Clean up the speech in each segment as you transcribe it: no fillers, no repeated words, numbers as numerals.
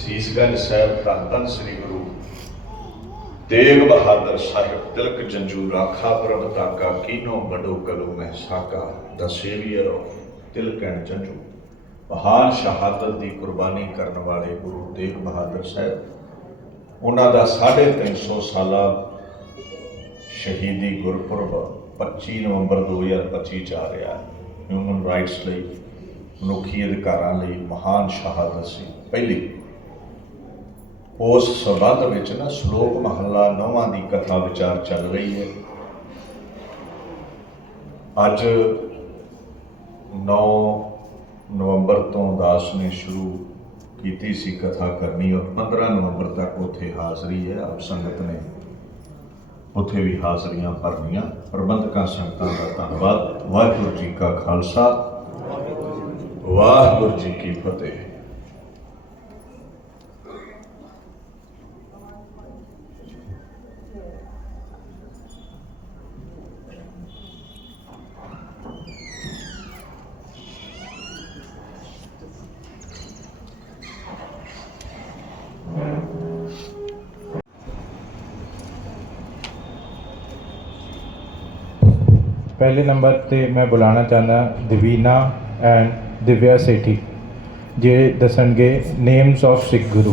ਸੀਸਗੰਜ ਸਾਹਿਬ ਧੰਨ ਸ੍ਰੀ ਗੁਰੂ ਤੇਗ ਬਹਾਦਰ ਸਾਹਿਬ ਤਿਲਕ ਜੰਜੂ ਰਾਖਾ ਪ੍ਰਭ ਤਾਕਾ ਕੀਨੋ ਬਡੋ ਕਲੂ ਮਹਿ ਸਾਕਾ ਦਾ ਸੇਵੀਅਰ ਤਿਲਕ ਐਂਡ ਜੰਜੂ ਮਹਾਨ ਸ਼ਹਾਦਤ ਦੀ ਕੁਰਬਾਨੀ ਕਰਨ ਵਾਲੇ ਗੁਰੂ ਤੇਗ ਬਹਾਦਰ ਸਾਹਿਬ ਉਹਨਾਂ ਦਾ 350 ਸਾਲਾ ਸ਼ਹੀਦੀ ਗੁਰਪੁਰਬ 25 ਨਵੰਬਰ 2025 ਚ ਆ ਰਿਹਾ ਹੈ। ਹਿਊਮਨ ਰਾਈਟਸ ਲਈ ਮਨੁੱਖੀ ਅਧਿਕਾਰਾਂ ਲਈ ਮਹਾਨ ਸ਼ਹਾਦਤ ਸੀ ਪਹਿਲੀ। ਉਸ ਸੰਬੰਧ ਵਿੱਚ ਨਾ ਸ਼ਲੋਕ ਮਹੱਲਾ 9 ਦੀ ਕਥਾ ਵਿਚਾਰ ਚੱਲ ਰਹੀ ਹੈ। ਅੱਜ 9 ਨਵੰਬਰ ਤੋਂ ਦਾਸ ਨੇ ਸ਼ੁਰੂ ਕੀਤੀ ਸੀ ਕਥਾ ਕਰਨੀ ਔਰ 15 ਨਵੰਬਰ ਤੱਕ ਉੱਥੇ ਹਾਜ਼ਰੀ ਹੈ। ਆਪ ਸੰਗਤ ਨੇ ਉੱਥੇ ਵੀ ਹਾਜ਼ਰੀਆਂ ਭਰਨੀਆਂ। ਪ੍ਰਬੰਧਕਾਂ ਸੰਗਤਾਂ ਦਾ ਧੰਨਵਾਦ। ਵਾਹਿਗੁਰੂ ਜੀ ਕਾ ਖਾਲਸਾ, ਵਾਹਿਗੁਰੂ ਜੀ ਕੀ ਫਤਿਹ। पहले नंबर ते मैं बुलाना चाहना दिवीना एंड दिव्या सेठी जे दसणगे नेम्स ऑफ सिख गुरु।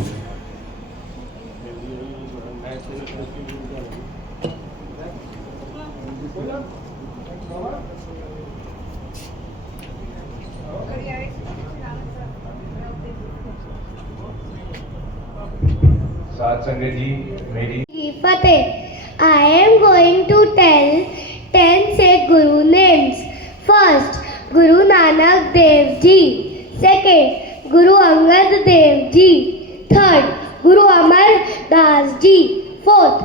साथ संगत जी मेरी फतेह। I am going to tell 10 Sikh Guru names. First, Guru Nanak Dev Ji. Second, Guru Angad Dev Ji. Third, Guru Amar Das Ji. Fourth,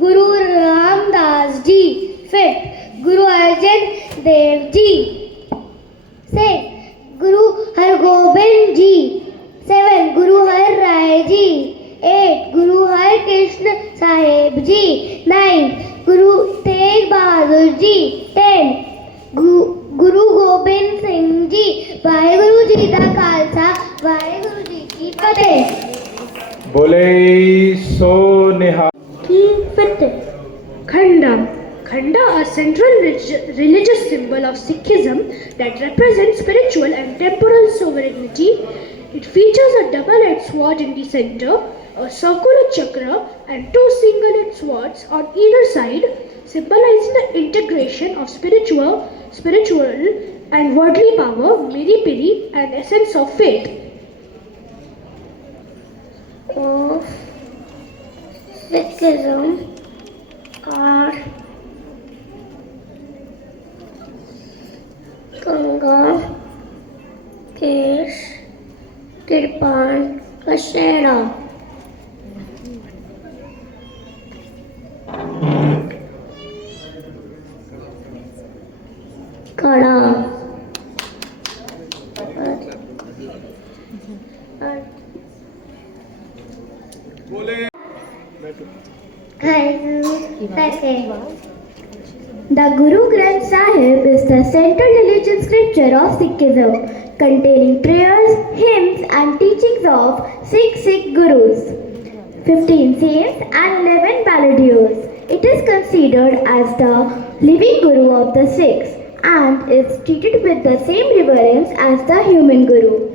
Guru Ram Das Ji. Fifth, Guru Arjan Dev Ji. Sixth, Guru Har Gobind Ji. Seventh, Guru Har Rai Ji. Eighth, Guru Har Krishna Sahib Ji. Ninth, Guru Tegh Bahadur Ji. 10 Guru Gobind Singh Ji। Waheguru ji का खालसा, वाहेगुरु जी की फतेह। बोले सो निहाल की फतेह। Khanda. Khanda, a central religious symbol of Sikhism that represents spiritual and temporal sovereignty. It features a double-edged sword in the center, a circular chakra and 2 single-edged swords on either side, symbolizing the integration of spiritual and worldly power, Miri Piri, and essence of faith. Of Sikhism are Ganga, Kesh, Kirpan, Kashera. Kara. The Guru Granth Sahib is the central religious scripture of Sikhism, containing prayers, hymns and teachings of six Sikh Gurus, 15 saints and 11 balladeers. It is considered as the living Guru of the Sikhs and is treated with the same reverence as the human Guru.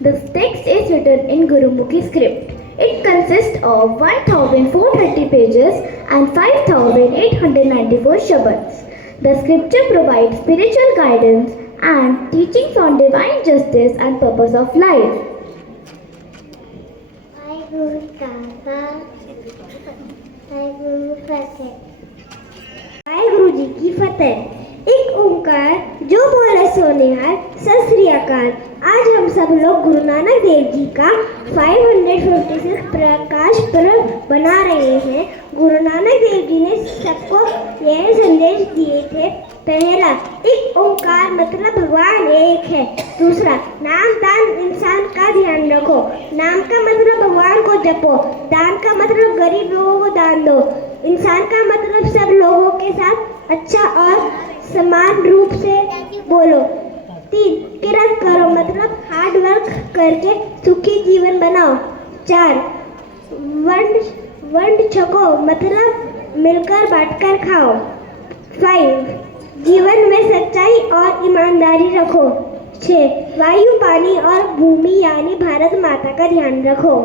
The text is written in Gurumukhi script. It consists of 1430 pages and 5894 shabads. The scripture provides spiritual guidance and teachings on divine justice and purpose of life. Waheguru ji की फतेह। एक ओंकार जो बोले सोनिहार, सत श्री अकाल। आज हम सब लोग गुरु नानक देव जी का 556 प्रकाश पर्व बना रहे हैं। गुरु नानक देव जी ने सबको यह संदेश दिए थे, पहला, एक ओंकार मतलब भगवान एक है। दूसरा, नाम दान इंसान का ध्यान रखो। नाम का मतलब भगवान को जपो। दान का मतलब गरीब लोगों को दान दो। इंसान का मतलब सब लोगों के साथ अच्छा और समान रूप से बोलो। 3, किरत करो मतलब हार्ड वर्क करके सुखी जीवन बनाओ। 4, वंड छको मतलब मिलकर बांटकर खाओ। 5, जीवन में सच्चाई और ईमानदारी रखो। 6, वायु, पानी और भूमि यानी भारत माता का ध्यान रखो।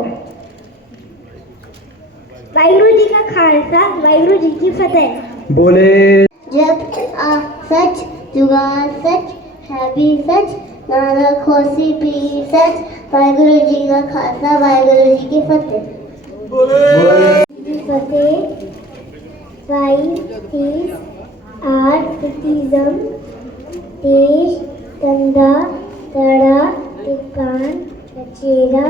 वाहिगुरु जी का खालसा, वाहिगुरु जी की फतेह। बोले जब सच, जुगा सच, है भी सच, नानक होसी भी सच। वाहिगुरु जी का खालसा, वाहिगुरु जी की फतेह। फतेह। Five T's are Sikhism: Tesh, Tanda, Tada, Tikan, Kachera।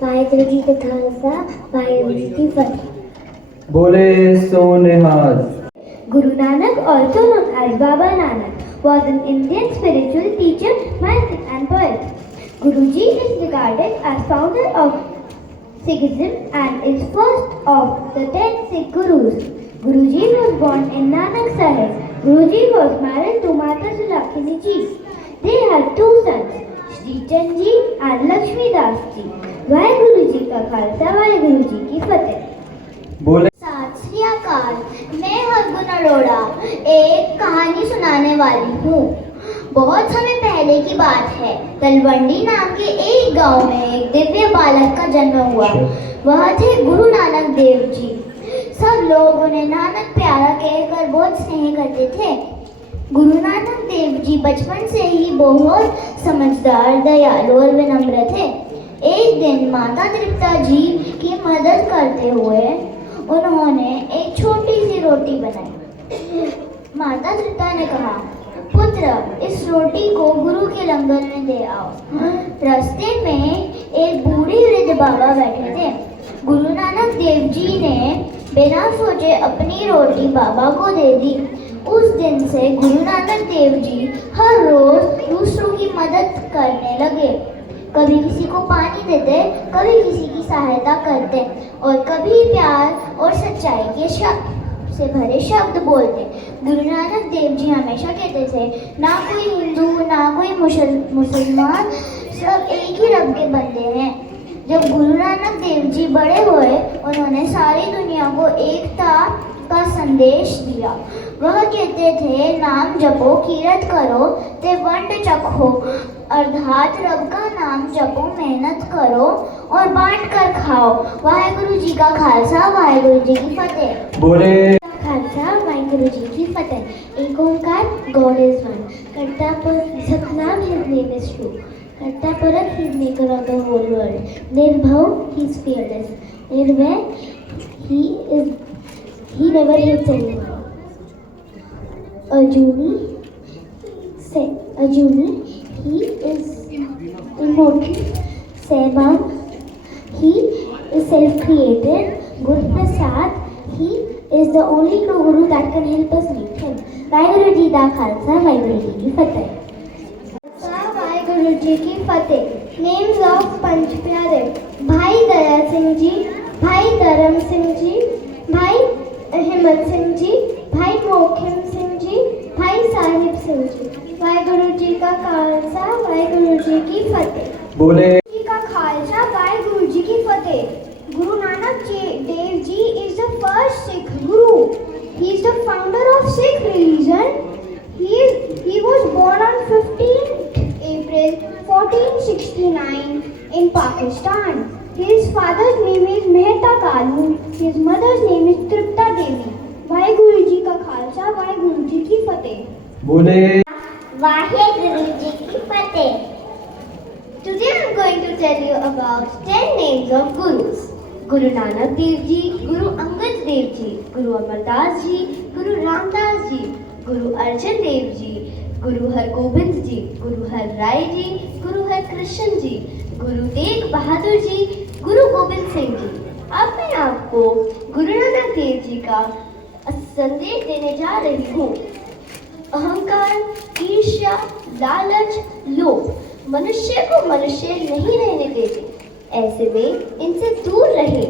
Waheguru ji का खालसा, वाहिगुरु जी की फतेह। बोले सोनिहार। Guru Nanak, also known as Baba Nanak, was an Indian spiritual teacher, mystic and poet. Guruji is regarded as founder of Sikhism and is first of the 10 Sikh Gurus. Guruji was born in Nanak Sahib. Guruji was married to Mata Sulakshmi Ji. They had 2 sons, Shri Chand Ji and Lakshmi Das Ji. Waheguru ji का खालसा, वाहिगुरु जी की फतेह। बोले सत श्री अकाल। मैं हरगुन अरोड़ा एक कहानी सुनाने वाली हूँ। बहुत समय पहले की बात है। तलवंडी नाम के एक गांव में एक दिव्य बालक का जन्म हुआ। वह थे गुरु नानक देव जी। सब लोग उन्हें नानक प्यारा कहकर बहुत स्नेह करते थे। गुरु नानक देव जी बचपन से ही बहुत समझदार, दयालु और विनम्र थे। एक दिन माता तृप्ता जी की मदद करते हुए उन्होंने एक छोटी सी रोटी बनाई। माता तृप्ता ने कहा, पुत्र, इस रोटी को गुरु के लंगर में दे आओ। रास्ते में एक बूढ़ी वृद्ध बाबा बैठे थे। गुरु नानक देव जी ने बिना सोचे अपनी रोटी बाबा को दे दी। उस दिन से गुरु नानक देव जी हर रोज दूसरों की मदद करने लगे। कभी किसी को पानी देते, कभी किसी की सहायता करते और कभी प्यार और सच्चाई के से भरे शब्द बोलते। गुरु नानक देव जी हमेशा कहते थे, ना कोई हिंदू ना कोई मुसलमान, सब एक ही रब के बंदे हैं। जब गुरु नानक देव जी बड़े हुए, उन्होंने सारी दुनिया को एकता का संदेश दिया। वह कहते थे, नाम जपो, कीरत करो, ते वंड चखो, अर्थात रब का नाम जपो, मेहनत करो और बांट कर खाओ। वाहिगुरु जी का खालसा, वाहिगुरु जी की फतेह। बोले खालसा वाहिगुरु जी की फतेह। एक ओंकार, God is one. Kartapur, Satnam, his name is true. Kartapurat, he is maker of the whole world. Nirbhav, he is fearless. Nirbhay, he never hates anyone. Arjuni, he is immortal. Sehbam, he is self-created. Guru Prasad, he is the only true Guru that can help us meet him. Vaheguru Ji da Khalsa, Vaheguru Ji ki Fateh. Khalsa, Vaheguru Ji ki Fateh. Names of Panch Pyare: Bhai Daya Singh Ji, Bhai Dharam Singh Ji, Bhai Himmat Singh Ji, Bhai Mokhim Singh Ji, Bhai Sahib Singh Ji. Vaheguru Ji ka Khalsa, Vaheguru Ji ki Fateh. बोले जी का खालसा, वाहेगुरु जी की फतेह। Guru Nanak Dev Ji is the first Sikh Guru. He is the founder of Sikh religion. He was born on 15th April 1469 in Pakistan. His father's name is Mehta Kalu. His mother's name is Tripta Devi. Waheguru ji का खालसा, वाहेगुरु जी की फतेह। बोले वाहेगुरु जी की फतेह। Today I am going to tell you about 10 names of Gurus. Guru Nanak Dev Ji, Guru Angad Dev Ji, Guru Amardas Ji, Guru Ramdas Ji, Guru Arjan Dev Ji, Guru Har Gobind Ji, Guru Har Rai Ji, Guru Har Krishan Ji, Guru Tegh Bahadur Ji, Guru Gobind Singh Ji. अब मैं आपको गुरु नानक देव जी का संदेश देने जा रही हूँ। अहंकार, ईर्ष्या, लालच, लोभ मनुष्य को मनुष्य नहीं रहने देते। ऐसे में इनसे दूर रहें।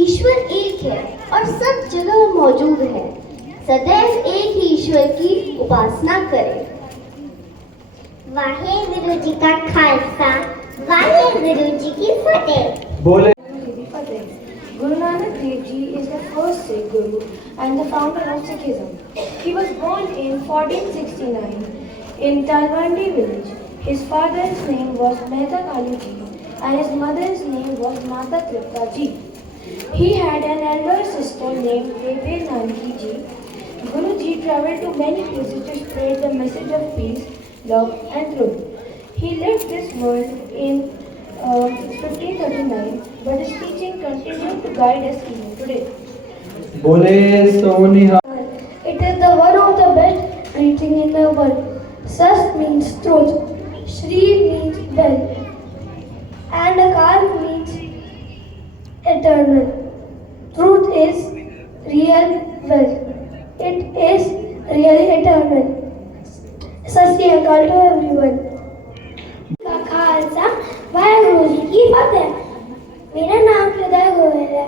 ईश्वर एक है और सब जगह मौजूद है। सदैव एक ही ईश्वर की उपासना करें। वाहेगुरु जी का खालसा, वाहेगुरु जी की फतेह। बोले Guru Nanak Dev Ji is the first Sikh Guru and the founder of Sikhism. He was born in 1469 in Talwandi village. His father's name was Mehta Kalu Ji and his mother's name was Mata Tripta Ji. He had an elder sister named Devi Nanki Ji. Guru Ji traveled to many places to spread the message of peace, love and truth. He left this world in 1539, but his teaching continued to guide us even today. बोले सोनिहा It is the one of the best greeting in the world. Sas means truth, Shri means bell, and Akal means eternal. Truth is real wealth. It is really eternal. Sat Shri Akal to everyone. का खालसा, वाहेगुरु जी की फतेह। मेरा नाम हृदय गोयल है।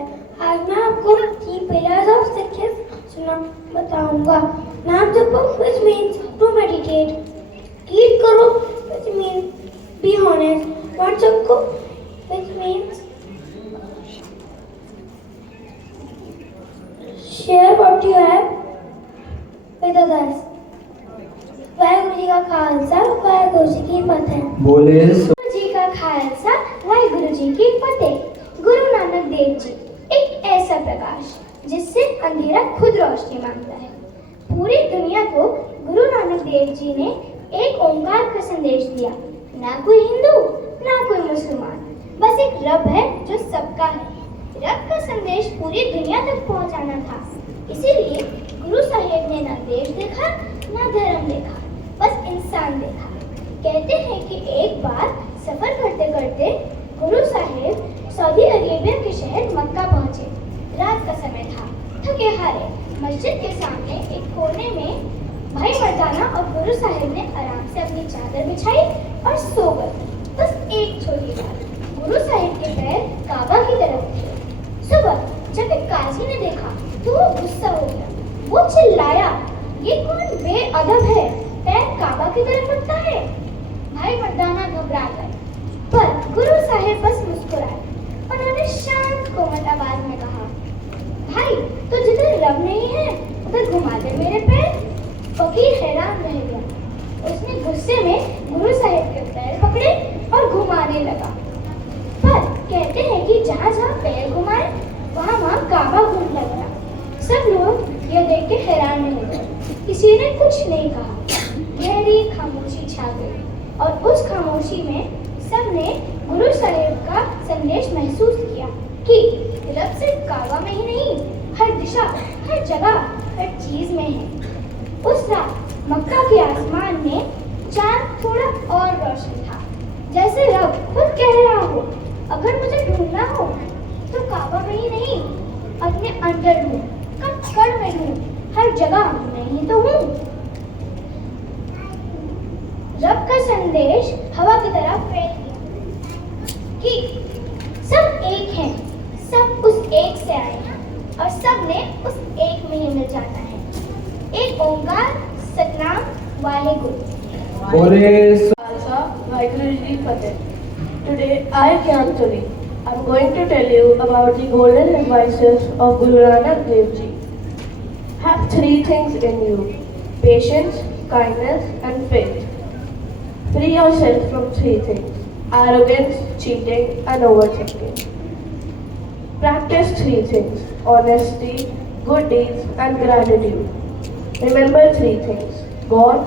आज मैं आपको 3 pillars of Sikhism बताऊंगा। नाम जपो, which means to meditate. Eat करो, which means be honest. वाट सबको, which means share what you have with others. Waheguru ji का खालसा, वाहेगुरु जी की फतेह। बोले गुरु जी का खालसा, वाहेगुरु जी की फतेह। गुरु नानक देव जी एक ऐसा प्रकाश जिससे अंधेरा खुद रोशनी मांगता है। पूरी दुनिया को गुरु नानक देव जी ने एक ओंकार का संदेश दिया। ना कोई हिंदू, ना कोई मुसलमान, बस एक रब है जो सबका है। रब का संदेश पूरी दुनिया तक पहुंचाना था। इसीलिए गुरु साहिब ने ना देश देखा, ना धर्म देखा, बस इंसान देखा। कहते हैं कि एक बार सफर करते करते गुरु साहिब सऊदी अरेबिया के शहर मक्का पहुंचे। रात का समय था। थके हारे मस्जिद के सामने एक कोने में भाई मर्दाना और गुरु साहिब ने आराम से अपनी चादर बिछाई और सो गए। बस एक छोटी बात, गुरु साहिब के पैर काबा की तरफ थे। सुबह जब एक काजी ने देखा तो वो गुस्सा हो गया। वो चिल्लाया, ये कौन बेअदब है, पैर काबा की तरफ उठता है। भाई मर्दाना घबरा गए, पर गुरु साहिब बस मुस्कुराए। उन्होंने शांत कोमल आवाज में कहा, भाई तो जिधर रब नहीं है उधर घुमा दे मेरे पैर। फकीर हैरान रह गया। उसने गुस्से में गुरु साहिब के पैर पकड़े और घुमाने लगा। पर कहते हैं कि जहाँ जहाँ पैर घुमाए वहाँ वहाँ काबा घूमने लगा। सब लोग यह देख के हैरान रह गए। किसी ने कुछ नहीं कहा। गहरी खामोशी छा गई और उस खामोशी में सबने गुरु साहिब का संदेश महसूस किया कि रब सिर्फ काबा में ही नहीं, हर दिशा, हर जगह, हर चीज में है। उस रात मक्का के आसमान में चांद थोड़ा और रोशन था, जैसे रब खुद कह रहा हो, अगर मुझे ढूंढना हो तो काबा में ही नहीं, अपने अंदर हूँ, कण में हूँ, हर जगह मैं ही तो हूँ। रब का संदेश हवा की तरह फैल गया कि सब एक हैं, सब उस एक से आए हैं और सब ने उस एक में ही मिल जाना है। एक ओंकार, सतनाम, वाहेगुरु। बोले Khalsa, Vaheguru Ji Fateh. Today I, Kyantuni, am going to tell you about the golden advices of Guru Nanak Dev Ji. Have three things in you: patience, kindness, and faith. Free yourself from three things: arrogance, cheating, and overthinking. Practice three things: honesty, good deeds, and gratitude. Remember three things: God,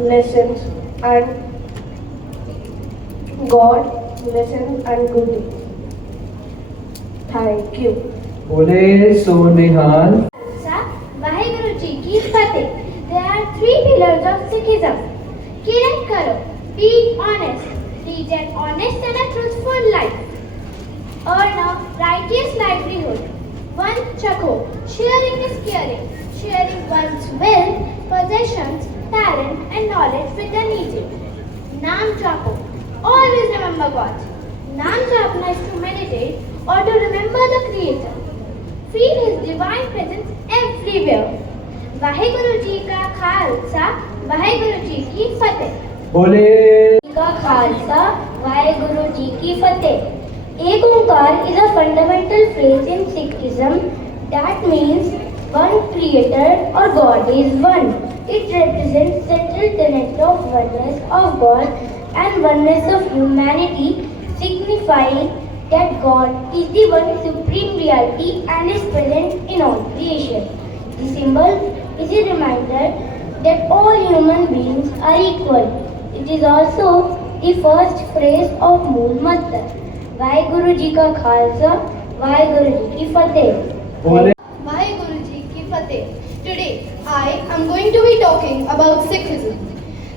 lessons, and good deeds. Thank you. बोले सोनिहाल। वाहेगुरु जी की फतेह। There are three pillars of Sikhism. किरण करो, be honest, lead an honest and a truthful life. Earn a righteous livelihood. One chako, sharing is caring, sharing one's wealth, possessions, talent, and knowledge with the needy. Naam japo, always remember God. Naam japna is to meditate or to remember the Creator. Feel His divine presence everywhere. Waheguru ji का खालसा, वाहेगुरु जी की फतेह। बोले का खालसा, वाहेगुरु जी की फतेह। एक ओंकार is a fundamental phrase in Sikhism that means one creator or God is one. It represents central tenet of oneness of God and oneness of humanity, signifying that God is the one supreme reality and is present in all creation. The symbol is a reminder that all human beings are equal. It is also the first phrase of Mool Mantra. Waheguru ji का खालसा, वाहेगुरु जी की फतेह। बोले Vaheguru Ji ki Fateh. Today, I am going to be talking about Sikhism.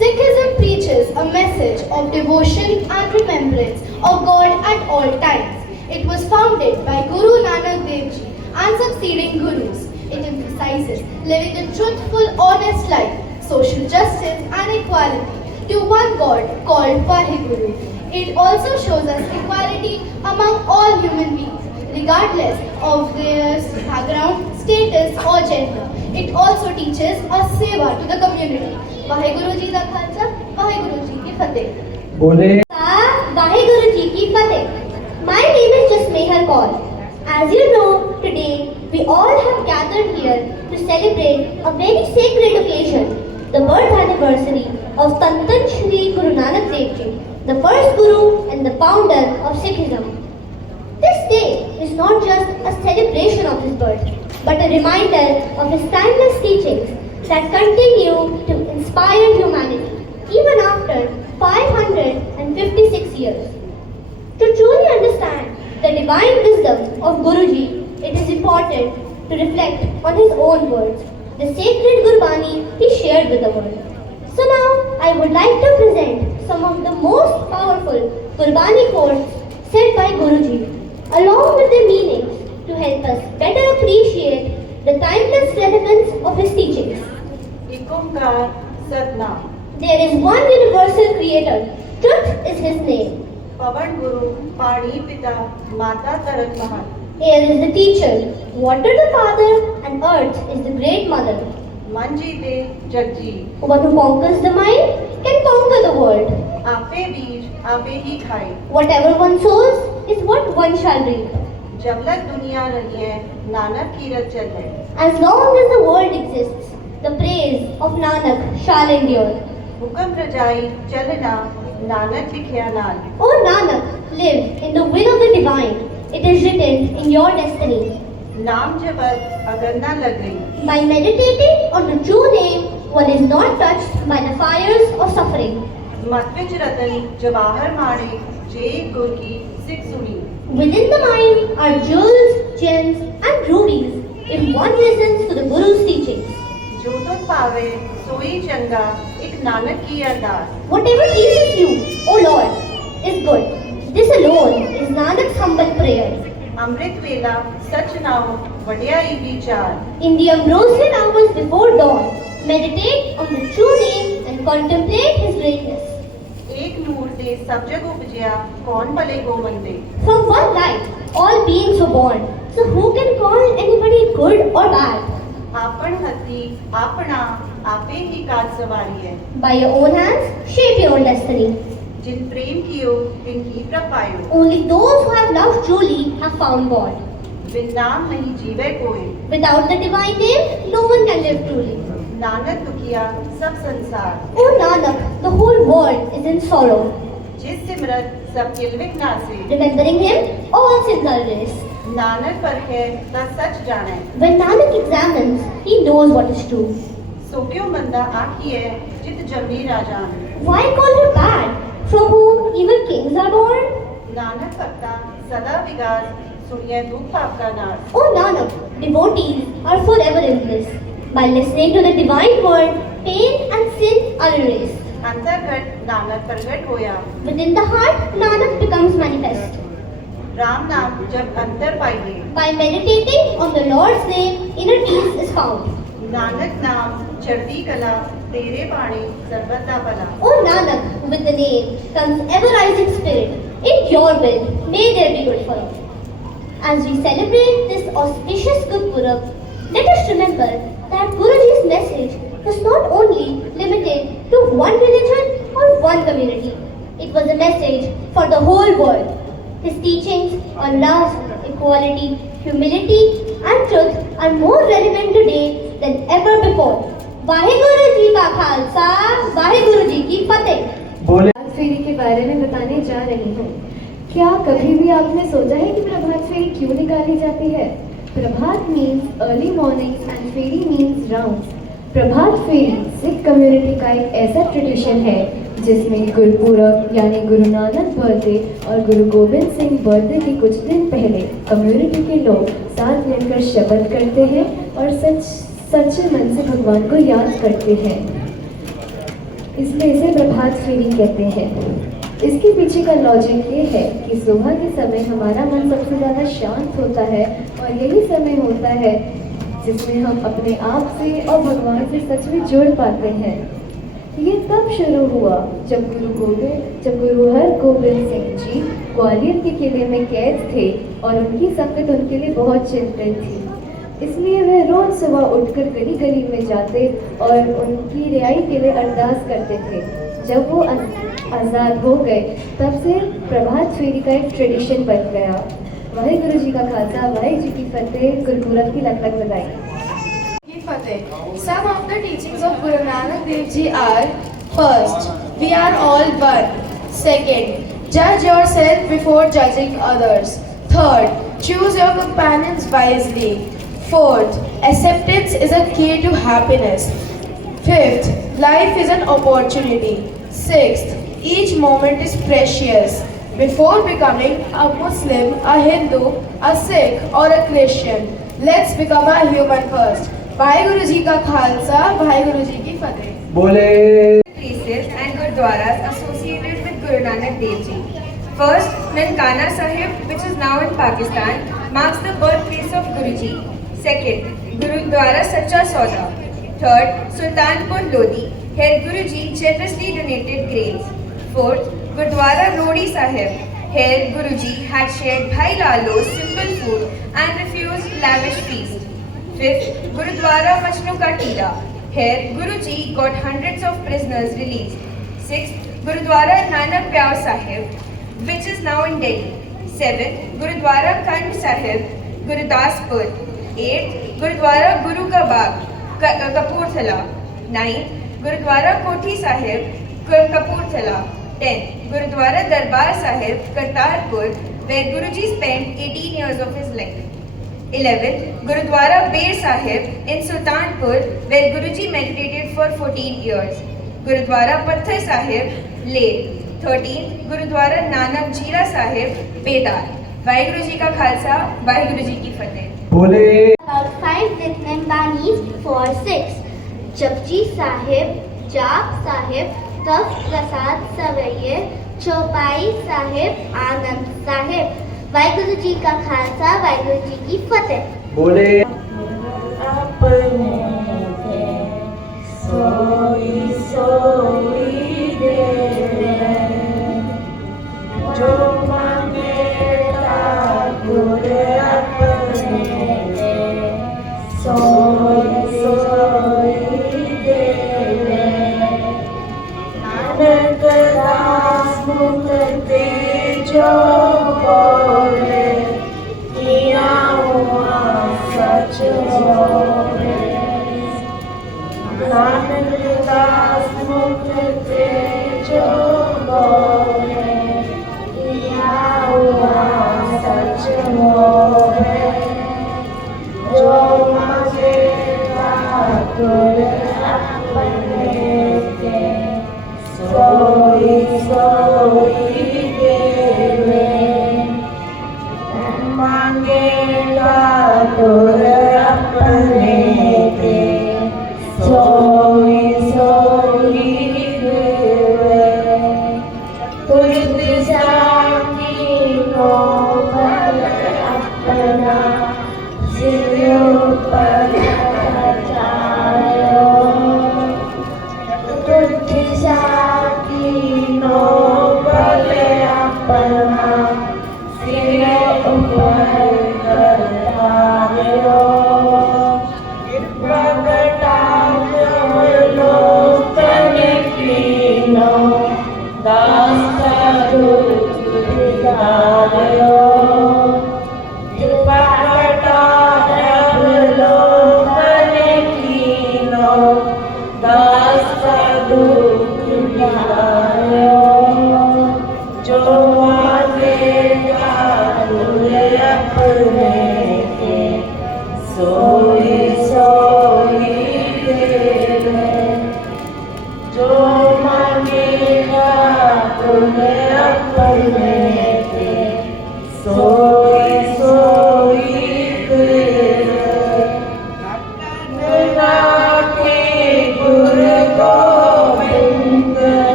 Sikhism preaches a message of devotion and remembrance of God at all times. It was founded by Guru Nanak Dev Ji and succeeding Gurus. It emphasizes living a truthful, honest life, social justice and equality to one God called Vaheguru. It also shows us equality among all human beings, regardless of their background, status or gender. It also teaches a seva to the community. Vaheguru Ji da Khalsa, Vaheguru Ji ki Fateh. बोले वाहेगुरु जी की फतेह। My name is Jasmehar Kaur. As you know, today we all have gathered here to celebrate a very sacred occasion, the birth anniversary of Tantan Shri Guru Nanak Dev Ji, the first Guru and the founder of Sikhism. This day is not just a celebration of his birth, but a reminder of his timeless teachings that continue to inspire humanity even after 556 years. To truly understand the divine wisdom of Guruji, it is important to reflect on his own words, the sacred Gurbani he shared with the world. So now I would like to present some of the most powerful Gurbani quotes said by Guruji, along with their meanings to help us better appreciate the timeless relevance of his teachings. एक ओंकार Satnam. There is one universal creator. Truth is his name. पवन गुरु पाणी पिता माता तरत महान। Air is the teacher. Water the father and earth is the great mother. मन जीते जग जी। One who conquers the mind can conquer the world. आपे बीज आपे ही खाए। Whatever one sows is what one shall reap. जब तक दुनिया रही है नानक की रत चल है। As long as the world exists, the praise of Nanak shall endure. हुक्म रजाई चलना नानक लिखिया नाल। O Nanak, live in the will of the divine. It is written in your destiny. नाम जपत अगर न लग गई। By meditating on the true name, one is not touched by the fires of suffering. मत विच रतन जवाहर माणे जे गुर की सिख सुनी। Within the mind are jewels, gems, and rubies if one listens to the Guru's teachings. जो तुम पावे सोई चंगा एक नानक की अरदास। Whatever pleases you, O Lord, is good. This alone is Nanak's humble prayer. अमृत वेला सच नाओ वड्याई विचार। In the ambrosial hours before dawn, meditate on the true name and contemplate his greatness. एक नूर दे सब जग उपजया कौन भले गोमंदे। From one light, all beings were born. So who can call anybody good or bad? आपन हथी आपना आपे ही काज सवारी है। By your own hands, shape your own destiny. जिन प्रेम कियो तिनकी प्रपायो। Only those who have loved truly have found God. बिन नाम नहीं जीवे कोई। Without the divine name, no one can live truly. Nanak दुखिया सब संसार। O Nanak, the whole world is in sorrow. जिस सिमरत सब किलविक नासे। Remembering him, all sins are erased. Nanak पर है ता सच जाने। When Nanak examines, he knows what is true. सो क्यों मंदा आखी है जित जमनी राजान। Why call her bad, from whom evil kings are born? Nanak भक्ता सदा विगास सुनिए दुख पाप का नाश। O Nanak, devotees are forever in bliss. By listening to the divine word, pain and sin are erased. अंतर्गत नानक प्रगट होया। Within the heart, Nanak becomes manifest. Ram नाम जब अंतर पाइए। By meditating on the Lord's name, inner peace is found. Nanak नाम चढ़ती कला तेरे पाणी सर्वदा भला। O Nanak, with the name comes ever-rising spirit. In your will, may there be good for all. As we celebrate this auspicious Gurpurab, let us remember that Guruji's message was not only limited to one religion or one community. It was a message for the whole world. His teachings on love, equality, humility, and truth are more relevant today than ever before. Waheguru ji का खालसा, वाहेगुरु जी की फतेह। बोले प्रभात फेरी के बारे में बताने जा रही हूँ। क्या कभी भी आपने सोचा है कि प्रभात फेरी क्यों निकाली जाती है? Prabhat means early mornings and pheri means rounds. Prabhat pheri Sikh community का एक ऐसा ट्रेडिशन है जिसमें गुरपुरब यानी गुरु नानक बर्थडे और गुरु गोबिंद सिंह बर्थडे के कुछ दिन पहले कम्युनिटी के लोग साथ मिलकर शपथ करते हैं और सच्चे मन से भगवान को याद करते हैं। इसलिए इसे प्रभात फेरी कहते हैं। इसके पीछे का लॉजिक ये है कि सुबह के समय हमारा मन सबसे ज़्यादा शांत होता है और यही समय होता है जिसमें हम अपने आप से और भगवान से सच में जुड़ पाते हैं। ये तब शुरू हुआ जब गुरु हरगोबिंद सिंह जी ग्वालियर के किले में कैद थे और उनकी संगत उनके लिए बहुत चिंतित थी। इसलिए वह रोज सुबह उठकर गली गली में जाते और उनकी रिहाई के लिए अरदास करते थे। जब वो आज़ाद हो गए तब से प्रभात फेरी का एक ट्रेडिशन बन गया। वाहेगुरु जी का खालसा, वाहे जी की फतेह। गुरपुरब की लख लख बधाई। Some of the teachings of Guru Nanak Dev Ji are: first, we are all one. Second, judge yourself before judging others. Third, choose your companions wisely. Fourth, acceptance is a key to happiness. Fifth, life is an opportunity. Sixth, each moment is precious. Before becoming a Muslim, a Hindu, a Sikh or a Christian, let's become a human first. Waheguru ji का खालसा, वाहेगुरु जी की फतेह। बोले places and gurdwaras associated with Guru Nanak Dev Ji. First, Nankana Sahib, which is now in Pakistan, marks the birthplace of Guru Ji. Second, Gurudwara Sacha Sauda. Third, Sultanpur Lodi. Here Guru Ji generously donated grains. Fourth, Gurdwara Rodi Sahib. Here Guru Ji had shared Bhai Lalo's simple food and refused lavish feast. Fifth, Gurudwara Majnu Ka Tira. Here Guru Ji got hundreds of prisoners released. Sixth, Gurudwara Nanak Pyar Sahib, which is now in Delhi. Seventh, Gurudwara Khand Sahib, Gurudaspur. Eighth, Gurudwara Guru Ka Bagh, Kapurthala. Ninth, Gurudwara Koti Sahib, Kapurthala. 10th, Gurudwara Darbar Sahib, Kartarpur, where Guruji spent 18 years of his life. 11th, Gurudwara Bear Sahib in Sultanpur, where Guruji meditated for 14 years. Gurudwara Patthar Sahib, Leh. 13th, Gurudwara Nanak Jhira Sahib, Bedar. Vaheguru Ji ka Khalsa, Vaheguru Ji ki Fateh. बोले About 5 nickname banis for 6. Japji Sahib, Jaap Sahib, Taf Prasad Savaiye, Chopai Sahib, Anand Sahib. Vaheguru Ji ka Khalsa, Vaheguru Ji ki Fateh. बोले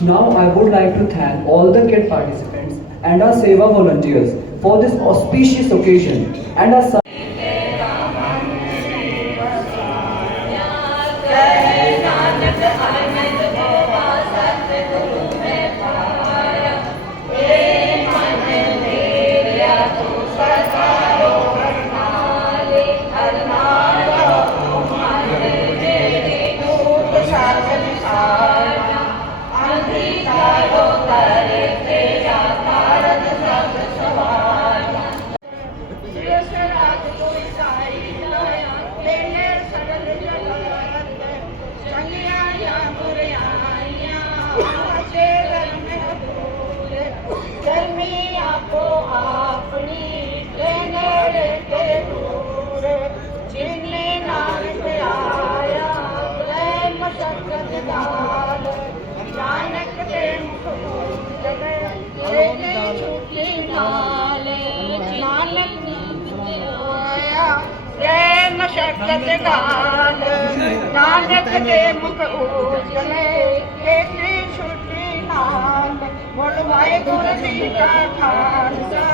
Now I would like to thank all the KIT participants and our Seva volunteers for this auspicious occasion and our शक्त गाल नानक के मुख उजले केतरी छुट्टी नाल बोल वाहेगुरु जी का खालसा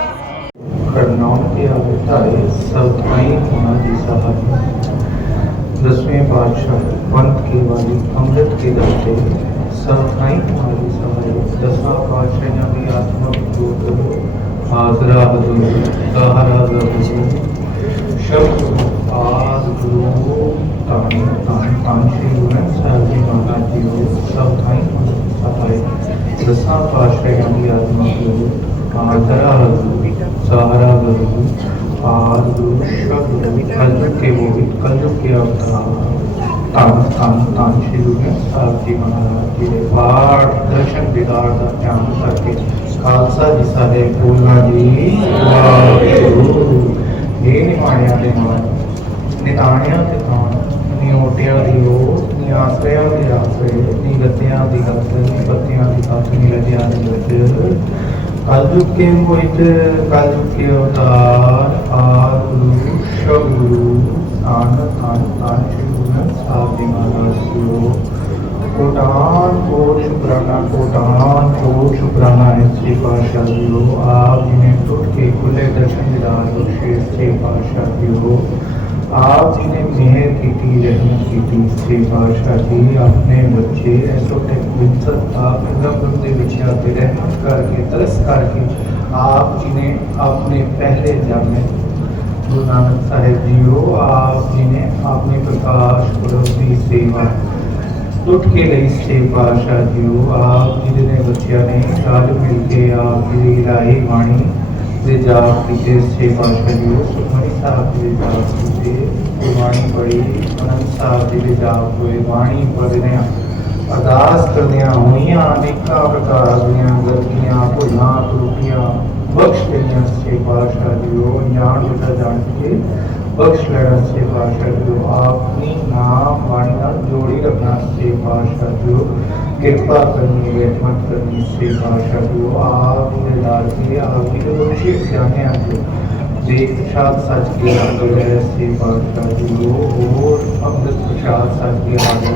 करनाउन के आवे सब थाई होना जी साहब 10वें पातशाह पंथ के वाली अमृत के दाते सब थाई होना जी साहब 10वां पातशाह की आत्मा को हाजरा बदल सहारा बदल शब्द आज गुरु तान तान तान श्री गुरु साहिब जी महाराज जी हो सब थाई सहाय 10वां पातशाह की आत्मा को हाजरा बदल सहारा बदल आज गुरु शब्द कलयुग के वो भी कलयुग के अवतार तान तान तान श्री गुरु साहिब जी महाराज जी ने पाठ दर्शन दीदार का ध्यान करके खालसा जी सारे बोलना जी वाहिगुरु ये निमाणिया दे नाल निताणिया ते ताण निओटिया दी ओट नी आसरिया दी आसरे नी गतियां दी गत नी पत्तियां दी पत्त नी लजियां दी लज कलयुग के मोहित कलयुग के अवतार आद गुरु शब गुरु तान तान तान श्री गुरु साहिब जी महाराज जी कोटान कोट शुक्राना है श्री पातशाह जी हो आप जिन्हें टूट के खुले दर्शन दिदार बख्शे श्री पातशाह जी हो आप जिन्हें मेहर की थी रहमत की थी श्री पातशाह जी अपने बच्चे एसोटेक विंसत आप बंदे बच्चे आते रहमत करके तरस करके आप जिन्हें अपने पहले जामे गुरु नानक साहिब जी हो आप जिन्हें अपने प्रकाश पड़ोसी सेवा टूट के लिए श्री पातशाह जी हो आप जिन्हें बच्चिया ने रल मिल के आप जी इलाही वाणी से जाप कीते श्री पातशाह जी हो सुखमनी साहब जी जाप कीते वाणी पढ़ी आनंद साहब जी जाप हुए वाणी पढ़ने अरदास करदियां होइयां अनेकां प्रकार दीयां गलतियां भुलां त्रुटियां बख्श देनियां श्री पातशाह जी हो जान बुझा जान के बख्श लेना श्री पातशाह जी हो अपनी नाम वाणी नाल जोड़ी रखना श्री पातशाह जी हो कृपा करनी रहमत करनी श्री पातशाह जी हो आप जी लाल की आप जी बख्शे जाने आते देख प्रसाद सच के अंदर है श्री पातशाह जी हो और अमृत प्रसाद सच के आगे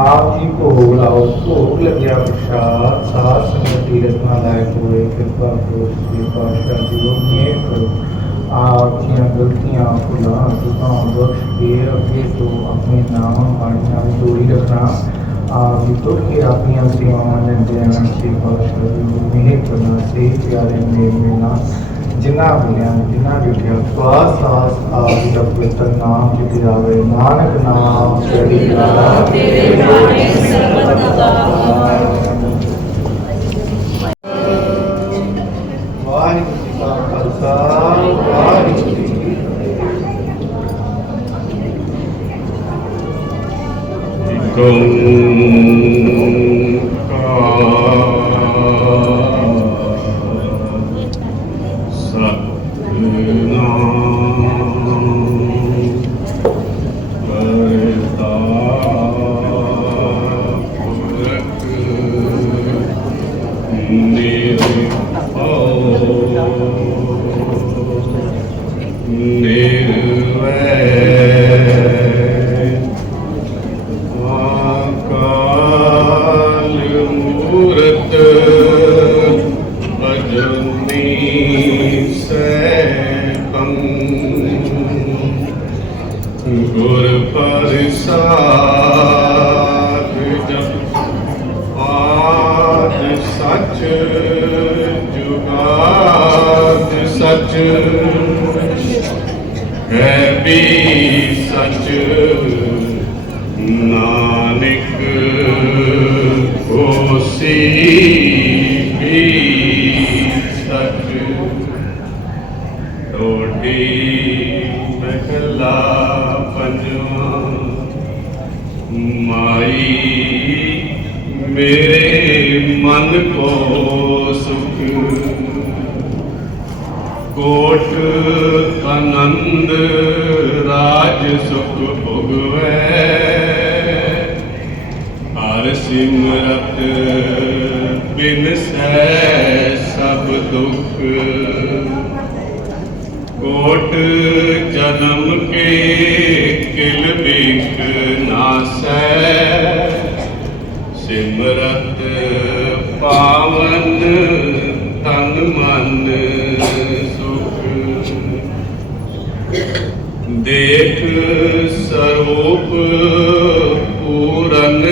आप जी भोग लाओ भोग लग्या प्रसाद साथ संगति रखना लायक हुए कृपा करो श्री पातशाह जी हो मेहर करो आप जियां गलतियां भुलां चुकां बख्श के अगे तो अपने नाम वाणियां जोड़ी रखना आप जी टुट के अपनी सेवावां लेंदे आना श्री पातशाह जी हो मेहर करना से प्यारे मेल मिलना जिन्ना मिलिया जिन्ना जुटिया स्वास सास आप जी का पवित्र नाम जिते जावे नानक नाम चढ़ी तेरे नामे सर्वदा वाहिगुरु जी का खालसा वाहिगुरु जी की गुर प्रसाद जप आद सच जुगाद सच है भी सच नानक होसी भी सच टोटी महला पंजवा माई मेरे मन को सुख कोट आनंद राज सुख भोगवै हर सिमरत बिन सै सब दुख कोट जन्म के देख स्वरूप पूरन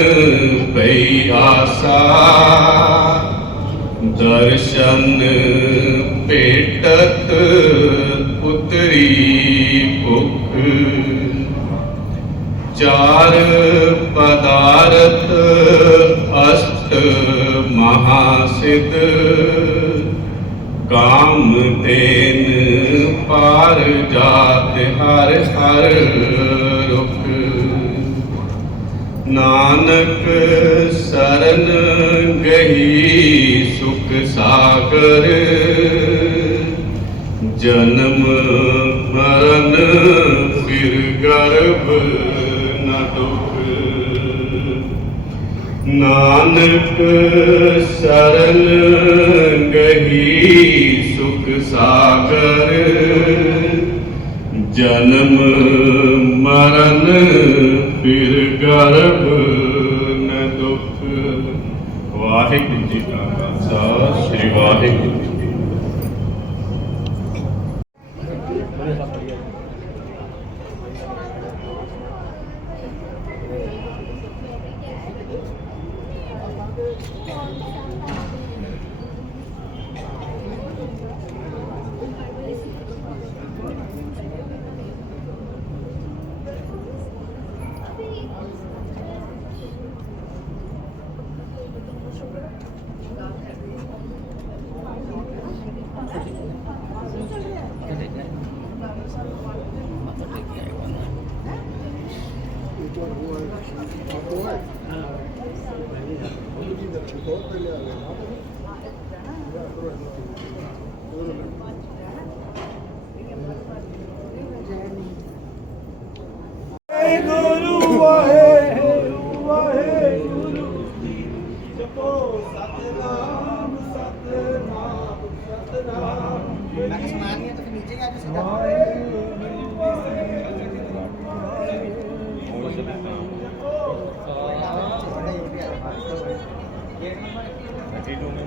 पई आसा, दर्शन पेटत उतरी भुख, चार पदार्थ अष्ट महासिद्ध, काम तेन पार जात हर हर रुख, नानक शरण गही सुख सागर, जन्म मरण फिर गर्भ न दुख, नानक शरण गही सुख सागर, जन्म मरण फिर गर्भ न दुख। वाहिगुरू जी का खालसा, श्री वाहिगुरू जी की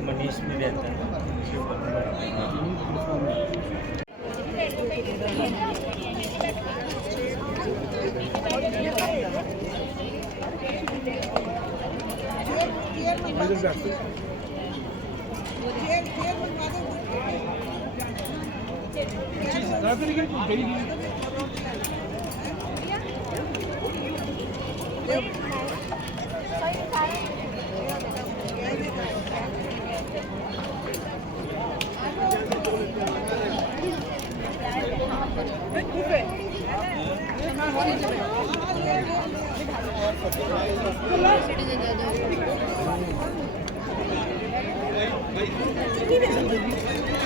मनीष में रहता है। Thank you.